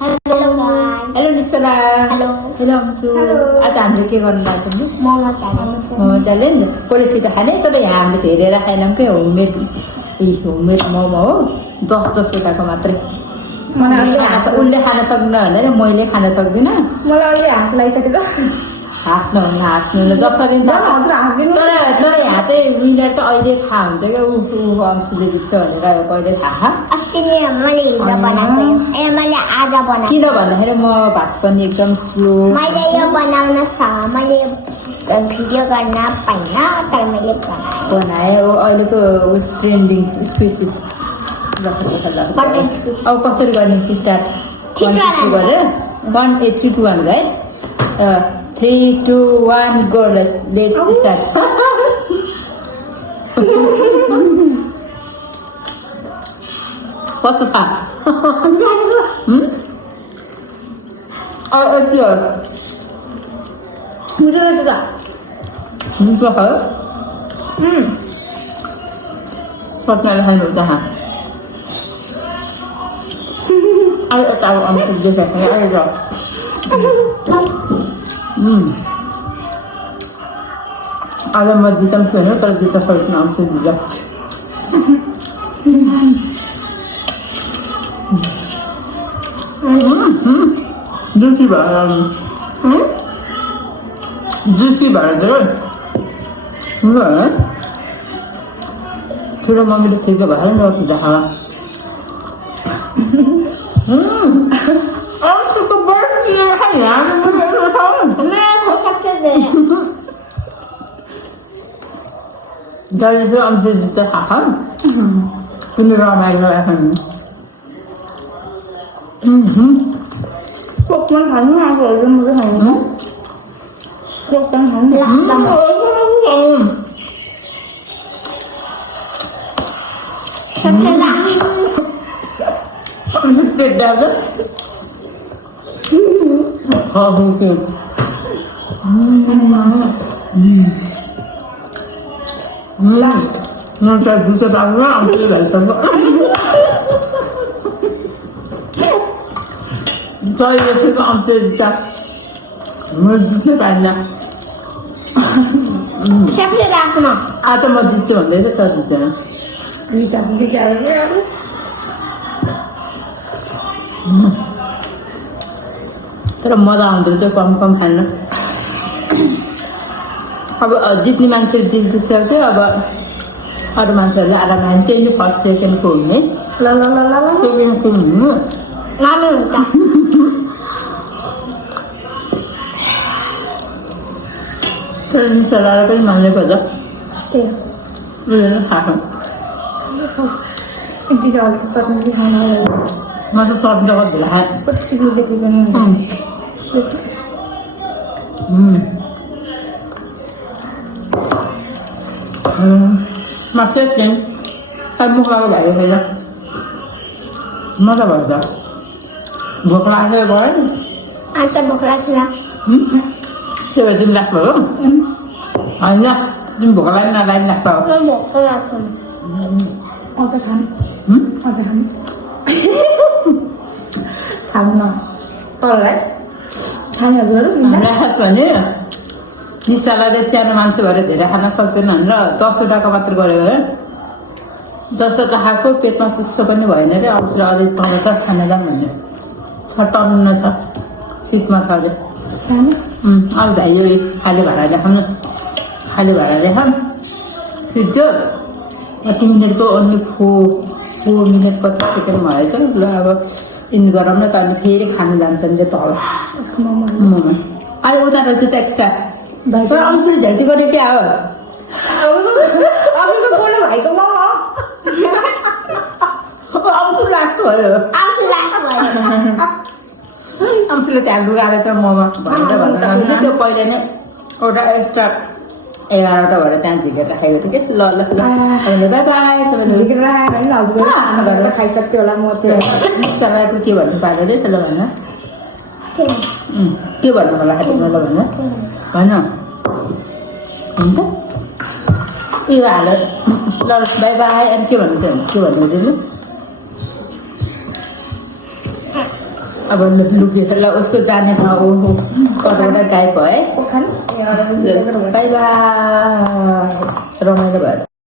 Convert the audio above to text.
hello guys hello Niskala hello hello Anshu आज हामीले के गर्नु भएको छ नि मोमो च्यालेन्ज मोमो च्यालेन्ज कसले छिटो खाने तर यहाँ हामीले हेरेर खाएनौँ के होममेड मोमो हो 10 वटाको मात्रै उसले खान सक्दैन भने मैले खान सक्दिनँ मलाई अलि हाँस लागिसक्यो हाँस्नु जसरी तर यहाँ चाहिँ विनर चाहिँ अहिले थाहा हुन्छ क्या ऊ अंशुले जित्छ भनेर कहिले थाहा अस्ति नै मैले हिजो बनाएको मैले आज बनाएको किन भन्दाखेरि म भात पनि एकदम स्लो मैले यो बनाउन मैले भिडियो गर्न पाइनँ तर मैले बनाएँ अहिलेको उस ट्रेन्डिङ स्पेसिस बटर स्क्विज अब कसरी गर्ने स्टार्ट 1 2 गरेर 1 3 2 1 है 3 2 1 गो लेट्स स्टार्ट कस्तो पा यति हो मिठो रहेछ त मिठो खायो सपनाले खानुहुन्छ अब यता अंशु देखाएको अहिले आज म जितम के होइन तर जित्न सक्दिनँ अंशु जित्छ जुसी भएर जुसी भएर चाहिँ ठुलो मम्मीले ठिकै भएर नि पिज्जा खावा अंशुको बर्थडे जहिले चाहिँ अंशु जित्छ खाख कुनै रमाइलो राख्नु कोकमा खानु आफूहरू मुटु खानु कोकमा खानु पेट डाल्छ खाएको लास्ट म चाहिँ दुसो पाक्नु अंशुले भइसक्यो जहिले चाहिँ अंशुले जित्छ म जित्नै पाइनँ सबले राख्न आज म जित्छु भन्दैछ तर जित्दैन तर मजा आउँदो रहेछ कम खानु अब जित्ने मान्छेले जितिसक्यो अब अरू मान्छेहरूले आराम खाने त्यही नै फर्स्ट सेकेन्डको हुने ल सेकेन्डको हुनु नानी हुन्छ तर निसलाएर पनि मनले खोज्छ उनीहरू खाएको यति त अहिले त चटनी खान म त चट्नी कति खाएँ कति चिक्लो देखेको म चाहिँ खै मुख लगाएको भएर फेरि मजा भएछ भोक लाग्यो भयो आज त भोक लाग्छ त्यो भएर तिमी लाग्छ हो होइन तिमी भोक लाग्यो नलागि लाग्छ हो भोक लाग्छ अझ खानु खानु न तरलाई खाने हजुर खास भने निसालाई सानो मान्छे भएर धेरै खान सक्दैन भनेर 10 वटाको मात्र गरेको है 10 वटा खाएको पेटमा चिसो पनि भएन अरे अरूतिर अलिक तल छ खान जाऊँ भन्ने छ टन्न छ सिटमा छ अरे अब भाइ यो खाली भाडा देखाउनु खाली भाडा देखाउँ त्यो 2 मिनटको ओन्ली 4 मिनट 50 सेकेन्ड भएछ ल अब इन गरौँ न त अनि फेरि खानु जान्छ नि तल मोमो अहिले उता रहेछ त एक्स्ट्रा अंशुले झल्टी गरेर क्या हो भाइको मोमो अंशु लास्ट भयो अंशुले त्यहाँ लुगाएर चाहिँ मोमो भनेर त्यो पहिले नै एउटा एक्स्ट्रा 11 भएर त्यहाँ झिकेर राखेको थियो कि ल बाई बाई सबैले झिकेर राखेर नि हजुर खाइसक्यो होला म त्यो सबैको के भन्नु पालो रे त्यसलाई भन्न के भन्नु होला तिमीलाई ल भन्न होइन हुन्छ यो हाल ल बाई बाई अनि के भन्नु चाहिँ के भन्नु दिनु अब लुकेछ ल उसको जाने ठाउँ ओहो कतबाट गायब भयो है ओखान बाई बाई रमाइलो भयो